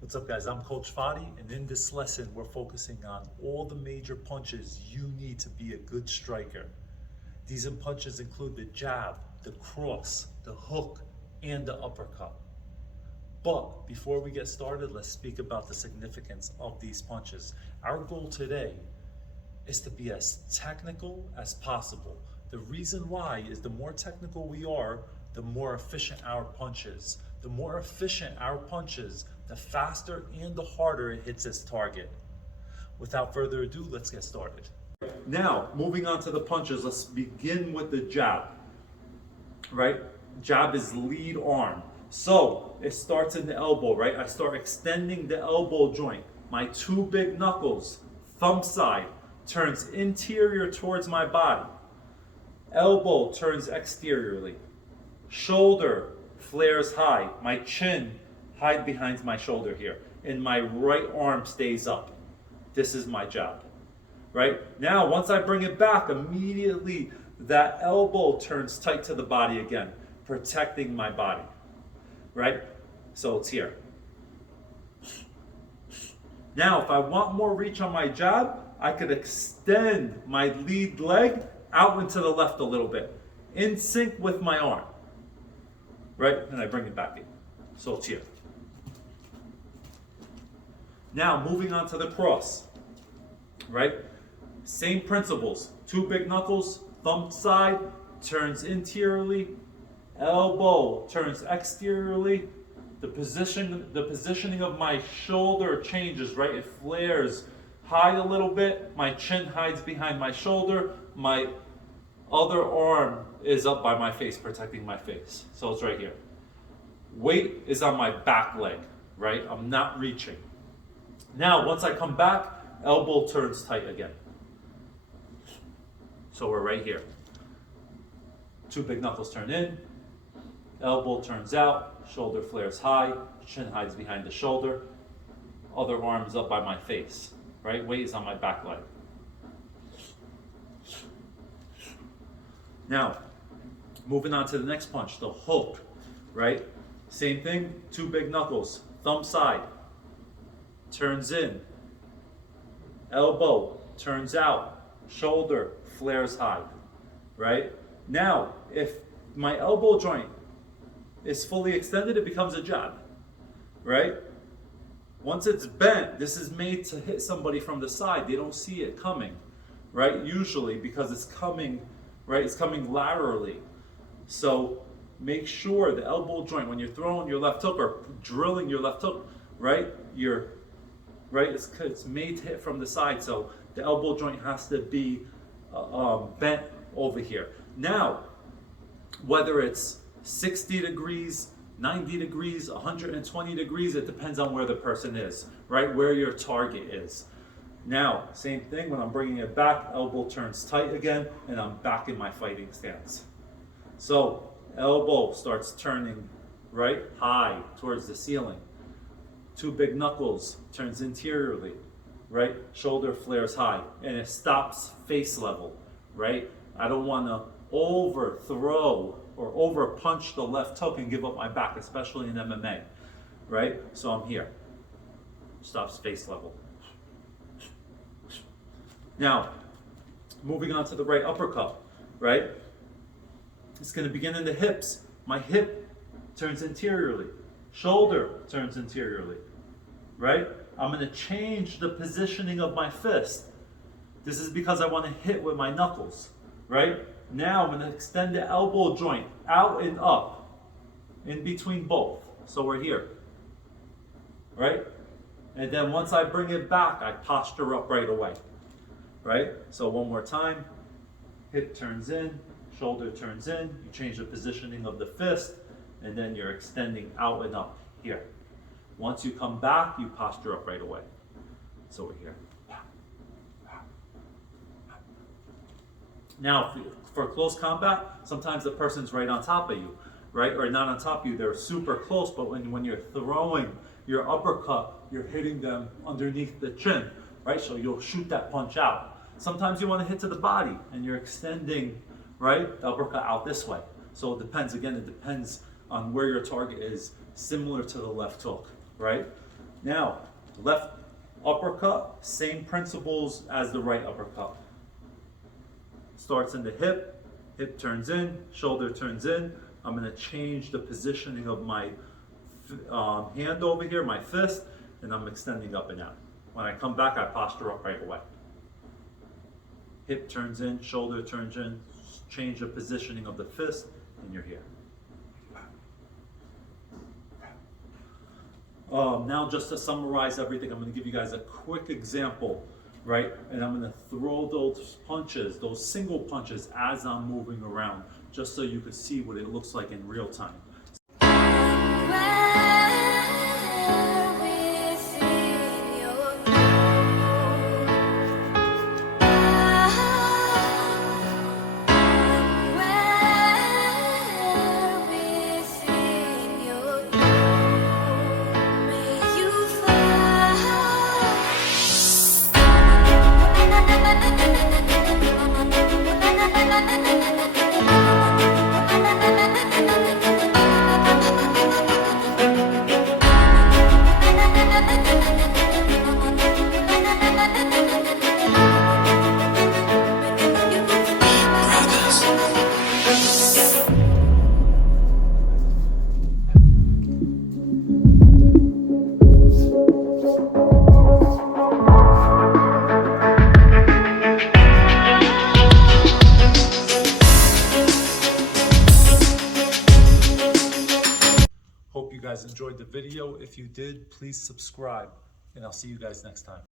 What's up, guys? I'm Coach Fadi, and in this lesson, we're focusing on all the major punches you need to be a good striker. These punches include the jab, the cross, the hook, and the uppercut. But before we get started, let's speak about the significance of these punches. Our goal today is to be as technical as possible. The reason why is the more technical we are, the more efficient our punches. The more efficient our punches, the faster and the harder it hits its target. Without further ado, let's get started. Now, moving on to the punches, let's begin with the jab. Right? Jab is lead arm. So it starts in the elbow, right? I start extending the elbow joint. My two big knuckles, thumb side, turns interior towards my body. Elbow turns exteriorly. Shoulder flares high. My chin hides behind my shoulder here. And my right arm stays up. This is my jab. Right? Now, once I bring it back, immediately that elbow turns tight to the body again, protecting my body. Right? So it's here. Now, if I want more reach on my jab, I could extend my lead leg out into the left a little bit, in sync with my arm. Right? And I bring it back in. So it's here. Now, moving on to the cross. Right? Same principles. Two big knuckles, thumb side, turns interiorly, elbow turns exteriorly. The positioning of my shoulder changes, right? It flares high a little bit. My chin hides behind my shoulder. My other arm is up by my face, protecting my face. So it's right here. Weight is on my back leg, right? I'm not reaching. Now, once I come back, elbow turns tight again. So we're right here. Two big knuckles turn in, elbow turns out, shoulder flares high, chin hides behind the shoulder, other arm is up by my face, right? Weight is on my back leg. Now, moving on to the next punch, the hook, right? Same thing, two big knuckles, thumb side, turns in, elbow turns out, shoulder flares high, right? Now, if my elbow joint is fully extended, it becomes a jab, right? Once it's bent, this is made to hit somebody from the side. They don't see it coming, right? Usually, because it's coming, right? It's coming laterally. So make sure the elbow joint, when you're throwing your left hook or drilling your left hook, right? It's made to hit from the side, so the elbow joint has to be bent over here. Now, whether it's 60 degrees, 90 degrees, 120 degrees, it depends on where the person is, right? Where your target is. Now, same thing, when I'm bringing it back, elbow turns tight again, and I'm back in my fighting stance. So, elbow starts turning, right, high towards the ceiling. Two big knuckles turns interiorly, right? Shoulder flares high, and it stops face level, right? I don't want to overthrow or over punch the left hook and give up my back, especially in MMA, right? So I'm here. Stops face level. Now, moving on to the right uppercut, right? It's going to begin in the hips. My hip turns interiorly. Shoulder turns interiorly, right? I'm going to change the positioning of my fist. This is because I want to hit with my knuckles, right? Now I'm going to extend the elbow joint out and up, in between both. So we're here, right? And then once I bring it back, I posture up right away, right? So one more time, hip turns in, shoulder turns in, you change the positioning of the fist, and then you're extending out and up here. Once you come back, you posture up right away. So we're here. Now, for close combat, sometimes the person's right on top of you, right? Or not on top of you, they're super close, but when you're throwing your uppercut, you're hitting them underneath the chin, right? So you'll shoot that punch out. Sometimes you want to hit to the body, and you're extending, right, the uppercut out this way. So it depends on where your target is, similar to the left hook, right? Now, left uppercut, same principles as the right uppercut. Starts in the hip, hip turns in, shoulder turns in. I'm gonna change the positioning of my hand over here, my fist, and I'm extending up and out. When I come back, I posture up right away. Hip turns in, shoulder turns in, change the positioning of the fist, and you're here. Now just to summarize everything, I'm going to give you guys a quick example, right? And I'm going to throw those punches, those single punches as I'm moving around, just so you can see what it looks like in real time. Hope you guys enjoyed the video. If you did, please subscribe, and I'll see you guys next time.